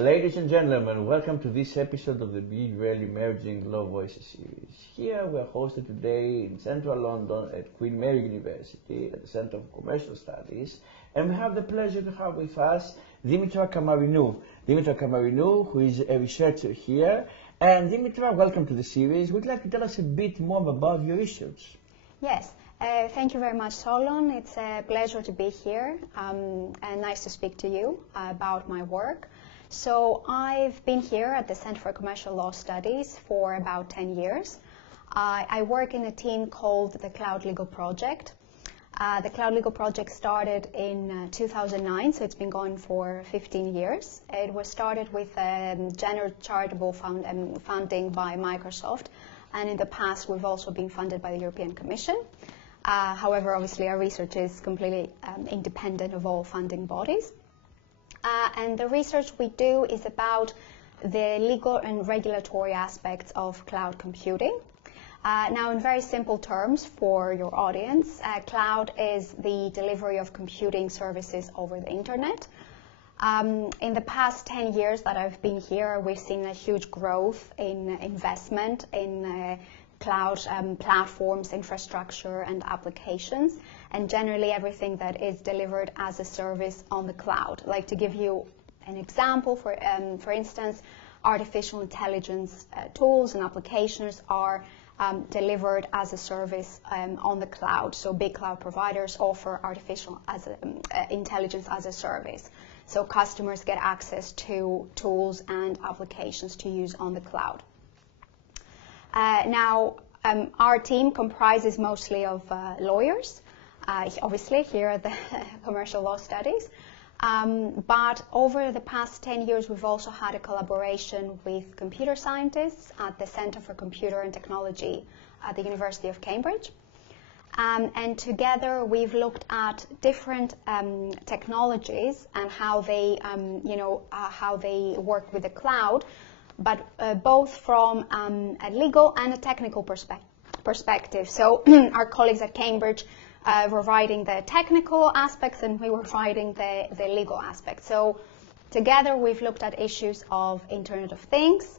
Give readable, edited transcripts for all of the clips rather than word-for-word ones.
Ladies and gentlemen, welcome to this episode of the Big Real Emerging Law Voices series. Here we are hosted today in central London at Queen Mary University at the Centre of Commercial Studies, and we have the pleasure to have with us Dimitra Kamarinou. Dimitra Kamarinou, who is a researcher here. And Dimitra, welcome to the series. Would you like to tell us a bit more about your research? Yes. Thank you very much, Solon. It's a pleasure to be here and nice to speak to you about my work. So I've been here at the Center for Commercial Law Studies for about 10 years. I work in a team called the Cloud Legal Project. The Cloud Legal Project started in 2009, so it's been going for 15 years. It was started with general charitable funding by Microsoft, and in the past we've also been funded by the European Commission. However, obviously our research is completely independent of all funding bodies. And the research we do is about the legal and regulatory aspects of cloud computing. Now, in very simple terms for your audience, cloud is the delivery of computing services over the internet. In the past 10 years that I've been here, we've seen a huge growth in investment in cloud platforms, infrastructure, and applications, and generally everything that is delivered as a service on the cloud. Like, to give you an example, for instance, artificial intelligence tools and applications are delivered as a service on the cloud. So big cloud providers offer artificial intelligence as a service. So customers get access to tools and applications to use on the cloud. Now, our team comprises mostly of lawyers, obviously here at the Commercial Law Studies. But over the past 10 years, we've also had a collaboration with computer scientists at the Centre for Computer and Technology at the University of Cambridge. And together, we've looked at different technologies and how they, how they work with the cloud, but both from a legal and a technical perspective. So our colleagues at Cambridge were writing the technical aspects, and we were writing the legal aspects. So together we've looked at issues of Internet of Things,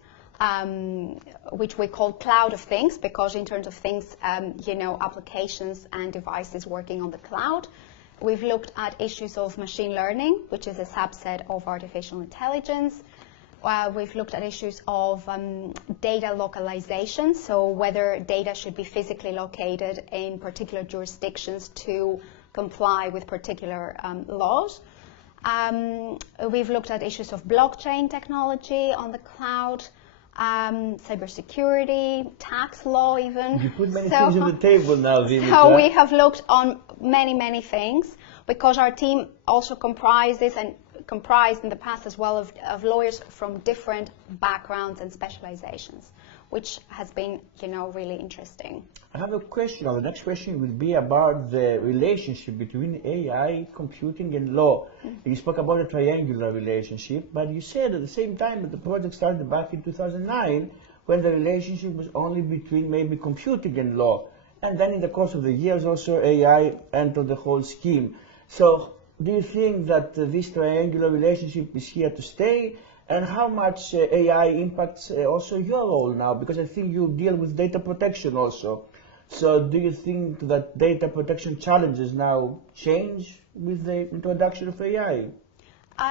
which we call Cloud of Things, because Internet of Things, applications and devices working on the cloud. We've looked at issues of machine learning, which is a subset of artificial intelligence. We've looked at issues of data localization, so whether data should be physically located in particular jurisdictions to comply with particular laws. We've looked at issues of blockchain technology on the cloud, cybersecurity, tax law even. You put many things on the table now, Dimitra. So we have looked on many things, because our team also comprised in the past as well of lawyers from different backgrounds and specializations, which has been, really interesting. I have a question. The next question will be about the relationship between AI, computing, and law. You spoke about a triangular relationship, but you said at the same time that the project started back in 2009, when the relationship was only between maybe computing and law. And then in the course of the years also AI entered the whole scheme. So do you think that this triangular relationship is here to stay? And how much AI impacts also your role now? Because I think you deal with data protection also. So do you think that data protection challenges now change with the introduction of AI?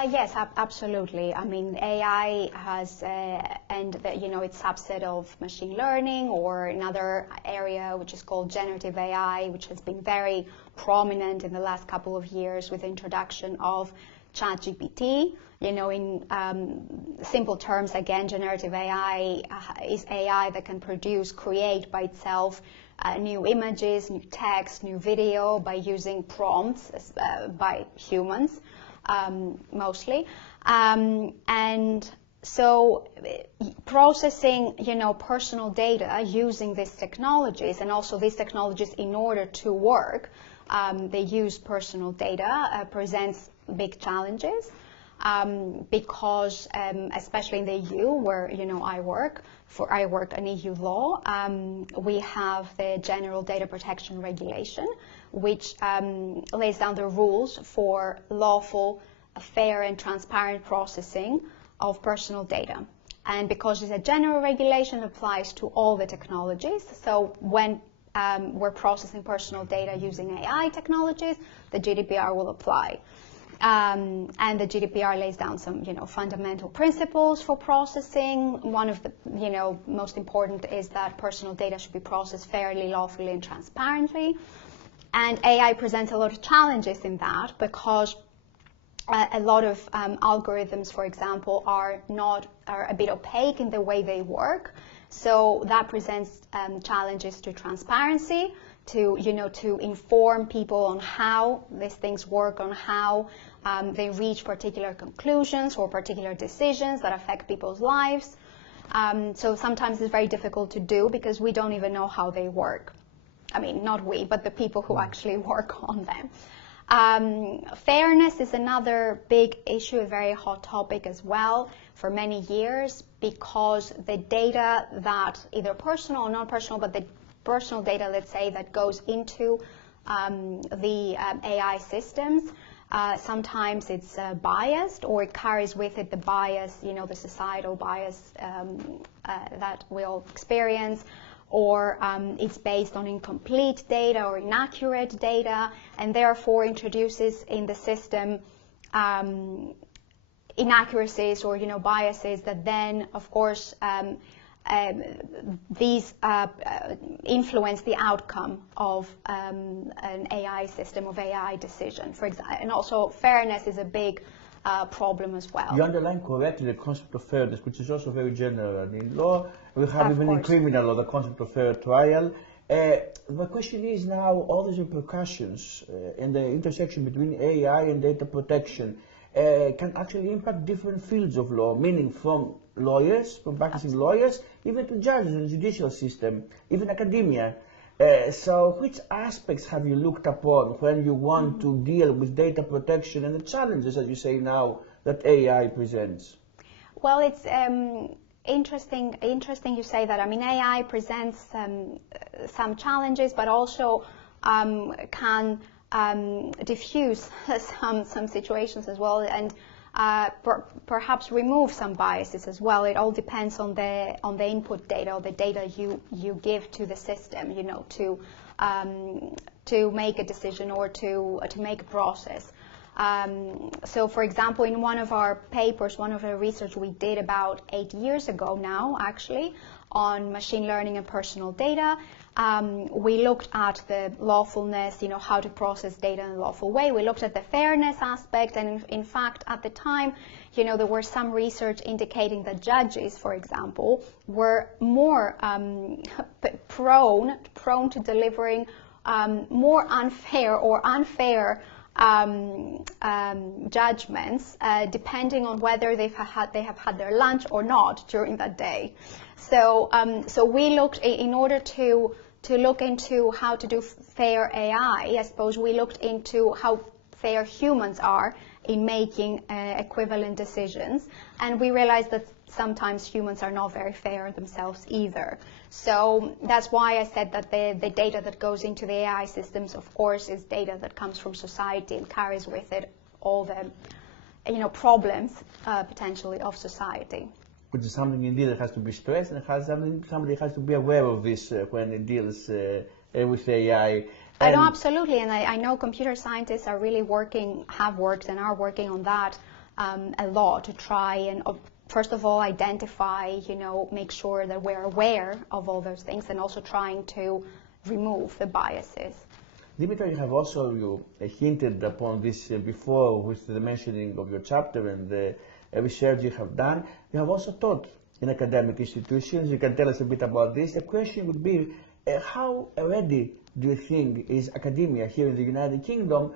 Yes, absolutely. I mean, AI has, it's subset of machine learning, or another area which is called generative AI, which has been very prominent in the last couple of years with the introduction of ChatGPT. In simple terms, again, generative AI is AI that can create by itself new images, new text, new video by using prompts by humans. Mostly, and so processing, personal data using these technologies, and also these technologies in order to work, they use personal data, presents big challenges, because especially in the EU, where I work in EU law, we have the General Data Protection Regulation, which lays down the rules for lawful, fair and transparent processing of personal data. And because it's a general regulation, it applies to all the technologies. So when we're processing personal data using AI technologies, the GDPR will apply. And the GDPR lays down some, fundamental principles for processing. One of the, most important is that personal data should be processed fairly, lawfully, and transparently. And AI presents a lot of challenges in that because a lot of algorithms, for example, are a bit opaque in the way they work. So that presents challenges to transparency, to inform people on how these things work, on how they reach particular conclusions or particular decisions that affect people's lives. So sometimes it's very difficult to do because we don't even know how they work. I mean, not we, but the people who actually work on them. Fairness is another big issue, a very hot topic as well for many years, because the data that either personal or non-personal, but the personal data, let's say, that goes into the AI systems, sometimes it's biased, or it carries with it the bias, the societal bias that we'll experience, or it's based on incomplete data or inaccurate data, and therefore introduces in the system inaccuracies or biases that then, of course, these influence the outcome of an AI system, of AI decision, for example. And also fairness is a big problem as well. You underline correctly the concept of fairness, which is also very general. In law, we have even in criminal law the concept of fair trial. My question is now, all these repercussions in the intersection between AI and data protection can actually impact different fields of law, meaning from lawyers, from practicing lawyers, even to judges in the judicial system, even academia. So which aspects have you looked upon when you want to deal with data protection and the challenges, as you say now, that AI presents? Well, it's interesting you say that. I mean, AI presents some challenges, but also can diffuse some situations as well, and perhaps remove some biases as well. It all depends on the input data, or the data you give to the system, to make a decision or to make a process. So, for example, in one of our papers, one of the research we did about 8 years ago now, actually, on machine learning and personal data, we looked at the lawfulness, how to process data in a lawful way. We looked at the fairness aspect, and in fact, at the time, there were some research indicating that judges, for example, were more prone to delivering more unfair or unfair judgments, depending on whether they have had their lunch or not during that day. So we looked, in order to look into how to do fair AI, I suppose we looked into how fair humans are in making equivalent decisions, and we realized that sometimes humans are not very fair themselves either. So that's why I said that the data that goes into the AI systems, of course, is data that comes from society and carries with it all the problems potentially of society. Which is something indeed that has to be stressed, and somebody has to be aware of this when it deals with AI. I know, absolutely, and I know computer scientists are really have worked and are working on that a lot, to try and first of all identify, make sure that we're aware of all those things, and also trying to remove the biases. Dimitra, you have also hinted upon this before with the mentioning of your chapter and the research you have done. You have also taught in academic institutions. You can tell us a bit about this. The question would be, how ready do you think is academia here in the United Kingdom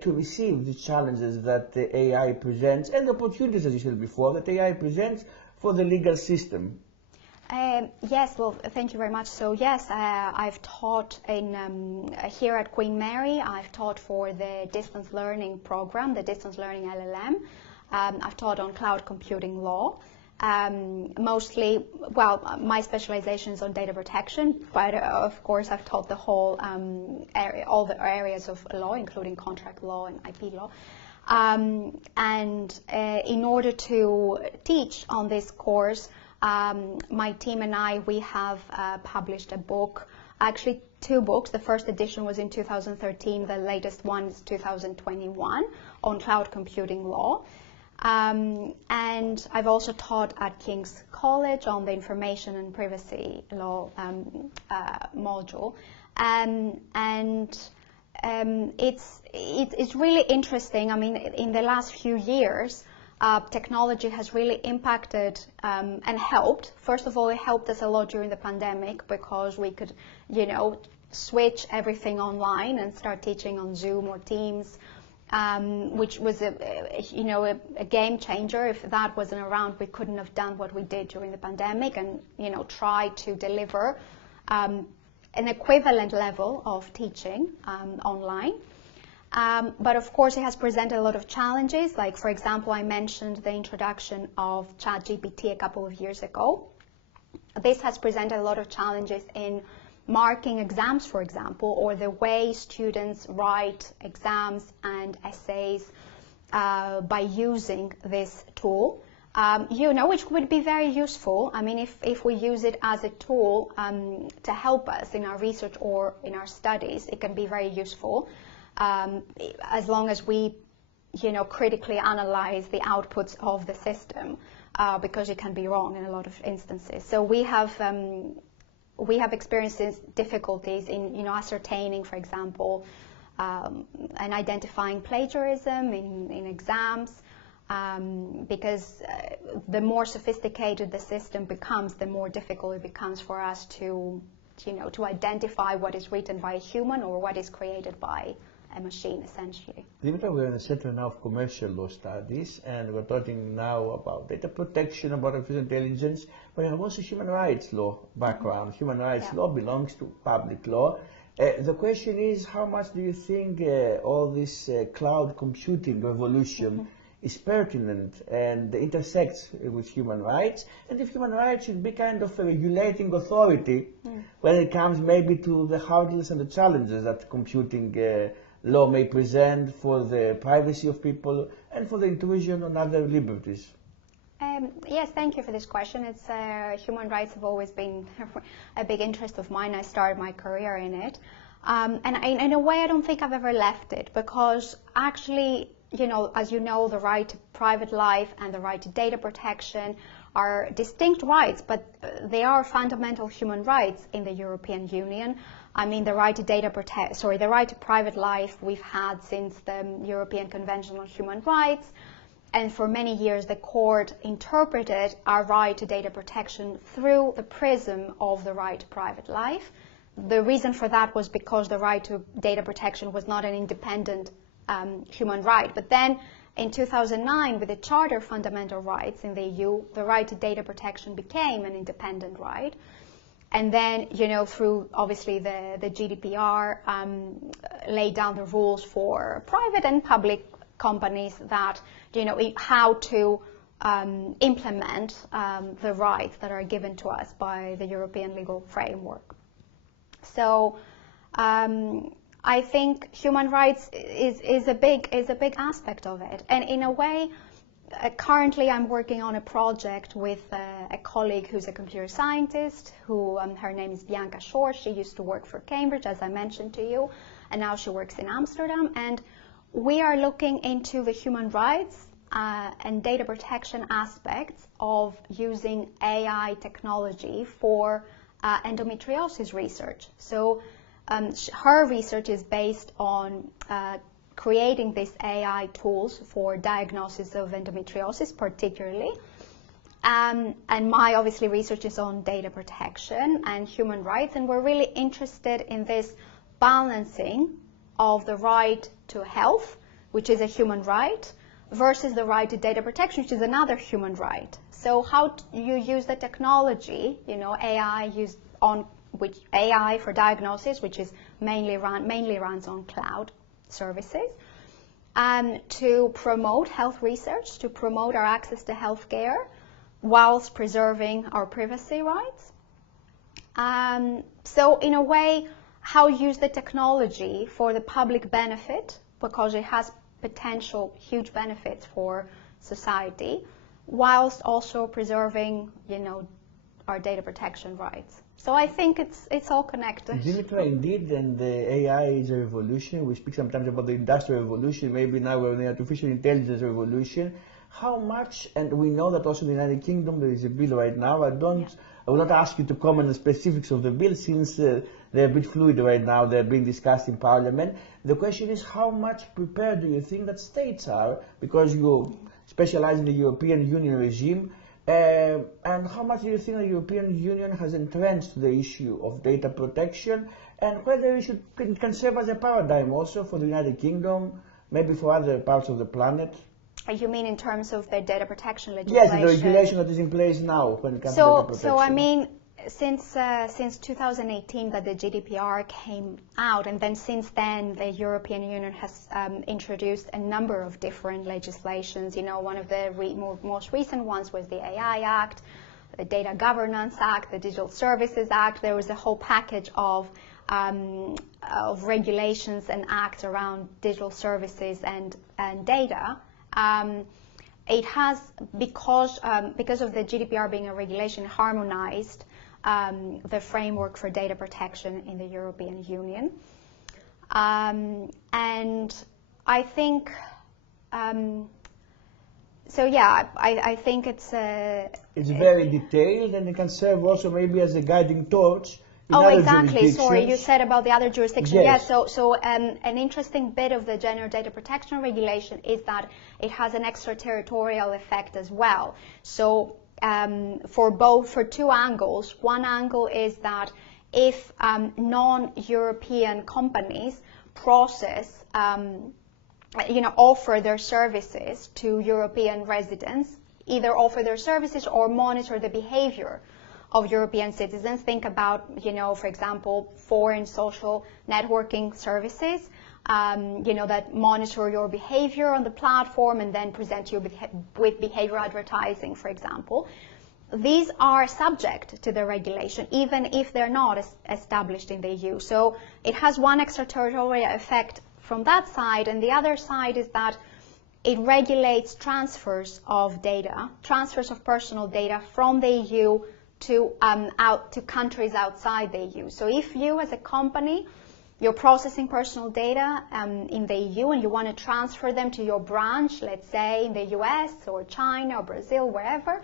to receive the challenges that the AI presents, and the opportunities, as you said before, that AI presents for the legal system? Yes, well, thank you very much. So yes, I've taught here at Queen Mary. I've taught for the distance learning program, the distance learning LLM. I've taught on cloud computing law. Mostly, well, my specialization is on data protection, but of course I've taught the whole area, all the areas of law, including contract law and IP law. And in order to teach on this course, my team and I, we have published a book, actually 2 books. The first edition was in 2013, the latest one is 2021, on cloud computing law. And I've also taught at King's College on the information and privacy law module. It's really interesting. I mean, in the last few years, technology has really impacted and helped. First of all, it helped us a lot during the pandemic because we could, switch everything online and start teaching on Zoom or Teams, which was a game changer. If that wasn't around, we couldn't have done what we did during the pandemic and, try to deliver an equivalent level of teaching online. But of course, it has presented a lot of challenges. Like, for example, I mentioned the introduction of ChatGPT a couple of years ago. This has presented a lot of challenges in marking exams, for example, or the way students write exams and essays by using this tool. Which would be very useful. I mean, if we use it as a tool to help us in our research or in our studies, it can be very useful. As long as we, critically analyze the outputs of the system, because it can be wrong in a lot of instances. So we have experienced difficulties in, ascertaining, for example, and identifying plagiarism in exams, because the more sophisticated the system becomes, the more difficult it becomes for us to identify what is written by a human or what is created by a machine, essentially. Dimitra, we're in the Center now of Commercial Law Studies, and we're talking now about data protection, about artificial intelligence, but you have also human rights law background. Mm-hmm. Human rights law belongs to public law. The question is, how much do you think all this cloud computing revolution is pertinent and intersects with human rights, and if human rights should be kind of a regulating authority when it comes maybe to the hurdles and the challenges that computing law may present for the privacy of people and for the intrusion on other liberties? Yes, thank you for this question. It's human rights have always been a big interest of mine. I started my career in it. And in a way, I don't think I've ever left it, because actually, as you know, the right to private life and the right to data protection are distinct rights, but they are fundamental human rights in the European Union. I mean, the right to the right to private life we've had since the European Convention on Human Rights, and for many years the court interpreted our right to data protection through the prism of the right to private life. The reason for that was because the right to data protection was not an independent human right. But then in 2009, with the Charter of Fundamental Rights in the EU, the right to data protection became an independent right. And then, through obviously the GDPR laid down the rules for private and public companies that, how to implement the rights that are given to us by the European legal framework. So I think human rights is a big aspect of it, and in a way, currently I'm working on a project with a colleague who's a computer scientist, who her name is Bianca Shore. She used to work for Cambridge, as I mentioned to you, and now she works in Amsterdam, and we are looking into the human rights and data protection aspects of using AI technology for endometriosis research. So her research is based on creating these AI tools for diagnosis of endometriosis particularly. And my, obviously, research is on data protection and human rights, and we're really interested in this balancing of the right to health, which is a human right, versus the right to data protection, which is another human right. So how you use the technology, AI used on AI for diagnosis, which is mainly runs on cloud services, to promote health research, to promote our access to healthcare, whilst preserving our privacy rights. So in a way, how use the technology for the public benefit, because it has potential huge benefits for society, whilst also preserving, our data protection rights. So I think it's all connected. Dimitra, indeed, and the AI is a revolution. We speak sometimes about the industrial revolution. Maybe now we're in the artificial intelligence revolution. How much, and we know that also in the United Kingdom there is a bill right now. I will not ask you to comment on the specifics of the bill since they're a bit fluid right now. They're being discussed in Parliament. The question is, how much prepared do you think that states are, because you specialize in the European Union regime, and how much do you think the European Union has entrenched the issue of data protection, and whether it can serve as a paradigm also for the United Kingdom, maybe for other parts of the planet? You mean in terms of the data protection legislation? Yes, the regulation that is in place now when it comes to data protection. So I mean, since 2018 that the GDPR came out, and then since then the European Union has introduced a number of different legislations. One of the most recent ones was the AI Act, the Data Governance Act, the Digital Services Act. There was a whole package of regulations and acts around digital services and data. It has, because of the GDPR being a regulation, harmonized the framework for data protection in the European Union. And I think, I think it's very detailed, and it can serve also maybe as a guiding torch. Oh, exactly. Sorry, you said about the other jurisdictions. Yes. So an interesting bit of the General Data Protection Regulation is that it has an extraterritorial effect as well. So for two angles. One angle is that if non-European companies offer their services to European residents, either offer their services or monitor the behavior of European citizens. Think about, for example, foreign social networking services, that monitor your behavior on the platform and then present you with behavior advertising, for example. These are subject to the regulation, even if they're not established in the EU. So it has one extraterritorial effect from that side, and the other side is that it regulates transfers of data, transfers of personal data from the EU to countries outside the EU. So if you as a company, you're processing personal data in the EU and you want to transfer them to your branch, let's say in the US or China or Brazil, wherever,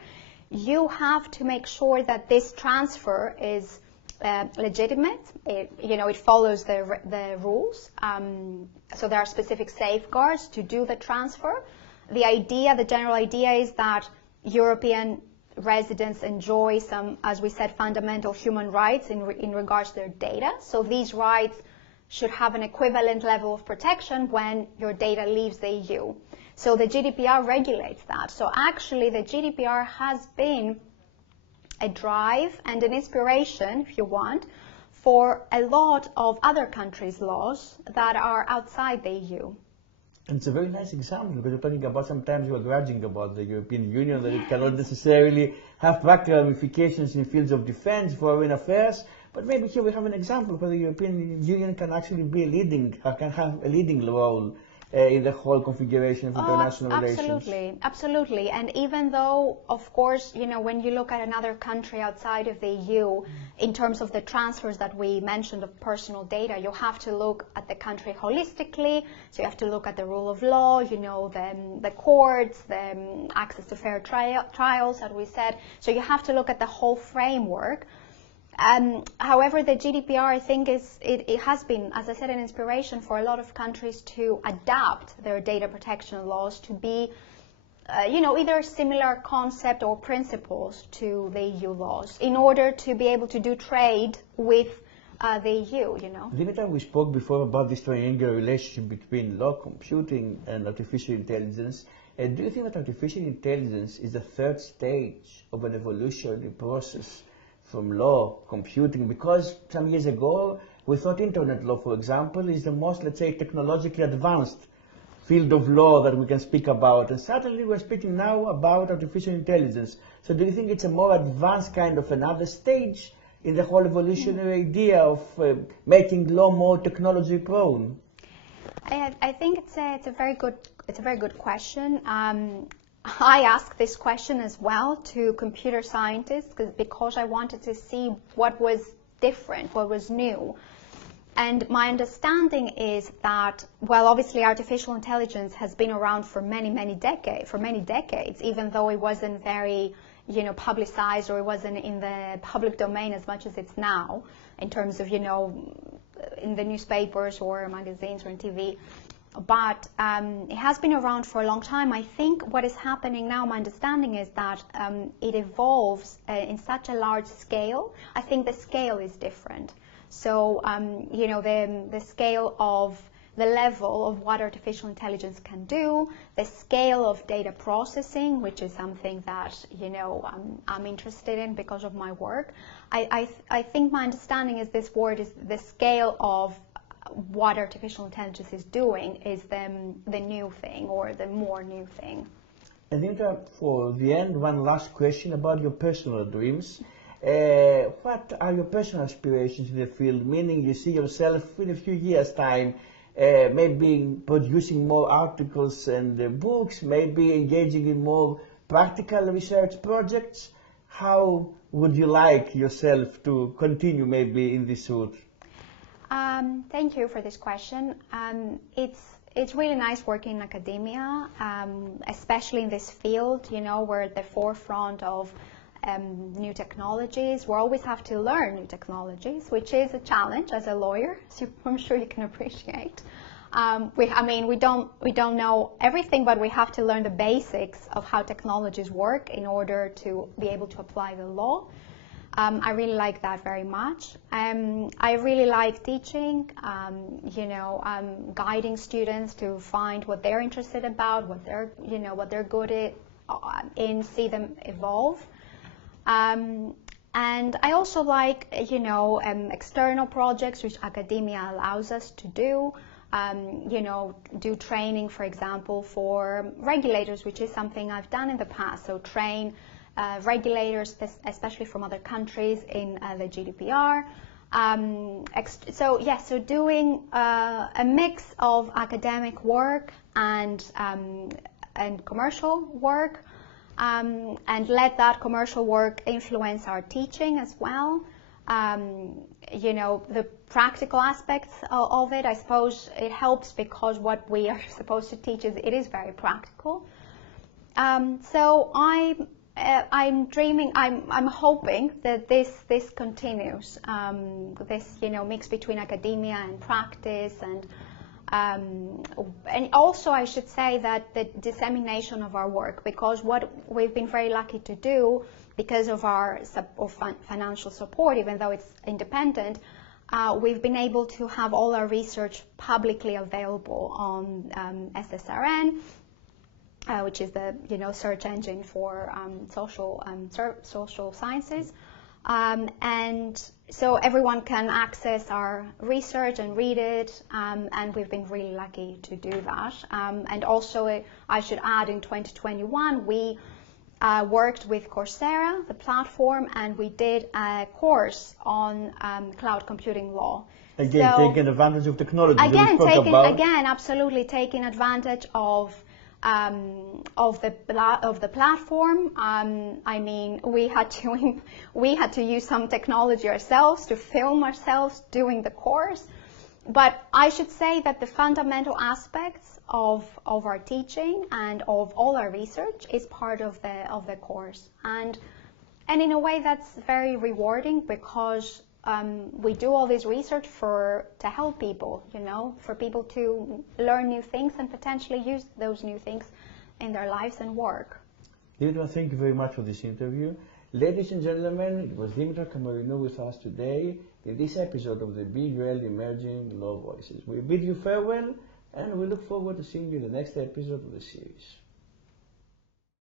you have to make sure that this transfer is legitimate. It follows the rules. So there are specific safeguards to do the transfer. The general idea is that European residents enjoy some, as we said, fundamental human rights in regards to their data. So these rights should have an equivalent level of protection when your data leaves the EU. So the GDPR regulates that. So actually the GDPR has been a drive and an inspiration, if you want, for a lot of other countries' laws that are outside the EU. And it's a very nice example, because you're talking about sometimes you're grudging about the European Union, that it cannot necessarily have practical ramifications in fields of defense, foreign affairs, but maybe here we have an example where the European Union can actually can have a leading role in the whole configuration of international relations. Absolutely. And even though, of course, when you look at another country outside of the EU, in terms of the transfers that we mentioned of personal data, you have to look at the country holistically. So you have to look at the rule of law, the courts, the access to fair trials, as we said. So you have to look at the whole framework. However, the GDPR, I think, it has been, as I said, an inspiration for a lot of countries to adapt their data protection laws to be, either a similar concept or principles to the EU laws in order to be able to do trade with the EU, Dimitra, we spoke before about this triangular relationship between law, computing, and artificial intelligence. Do you think that artificial intelligence is the third stage of an evolutionary process from law, computing? Because some years ago, we thought internet law, for example, is the most, let's say, technologically advanced field of law that we can speak about. And certainly we're speaking now about artificial intelligence. So do you think it's a more advanced kind of another stage in the whole evolutionary idea of making law more technology prone? I think it's a very good question. I asked this question as well to computer scientists because I wanted to see what was different, what was new. And my understanding is that, well, obviously artificial intelligence has been around for many decades, even though it wasn't very, publicized, or it wasn't in the public domain as much as it's now, in terms of, in the newspapers or magazines or on TV. But it has been around for a long time. I think what is happening now, my understanding is that it evolves in such a large scale. I think the scale is different. So, the scale of the level of what artificial intelligence can do, the scale of data processing, which is something that, I'm interested in because of my work. I think my understanding is this word is the scale of what artificial intelligence is doing is the new thing, or the more new thing. I think for the end, one last question about your personal dreams. What are your personal aspirations in the field? Meaning, you see yourself in a few years' time, maybe producing more articles and books, maybe engaging in more practical research projects. How would you like yourself to continue maybe in this route? Thank you for this question. It's really nice working in academia, especially in this field. We're at the forefront of new technologies. We always have to learn new technologies, which is a challenge as a lawyer, as I'm sure you can appreciate. We don't know everything, but we have to learn the basics of how technologies work in order to be able to apply the law. I really like that very much. I really like teaching, guiding students to find what they're interested about, what they're good at, and see them evolve. And I also like, external projects which academia allows us to do. Do training, for example, for regulators, which is something I've done in the past. So train regulators, especially from other countries, in the GDPR. So doing a mix of academic work and commercial work, and let that commercial work influence our teaching as well. The practical aspects of it, I suppose it helps because what we are supposed to teach is very practical. So I'm dreaming, I'm hoping that this continues, this mix between academia and practice, and also I should say that the dissemination of our work, because what we've been very lucky to do, because of our financial support, even though it's independent, we've been able to have all our research publicly available on SSRN, which is the search engine for social sciences, and so everyone can access our research and read it, and we've been really lucky to do that. And also, I should add, in 2021 we worked with Coursera, the platform, and we did a course on cloud computing law. Again, taking advantage of technology. Absolutely taking advantage of the platform. We had to use some technology ourselves to film ourselves doing the course, but I should say that the fundamental aspects of our teaching and of all our research is part of the course, and in a way that's very rewarding, because we do all this research to help people, for people to learn new things and potentially use those new things in their lives and work. Dimitra, thank you very much for this interview. Ladies and gentlemen, it was Dimitra Kamarinou with us today in this episode of the BUL Emerging Law Voices. We bid you farewell, and we look forward to seeing you in the next episode of the series.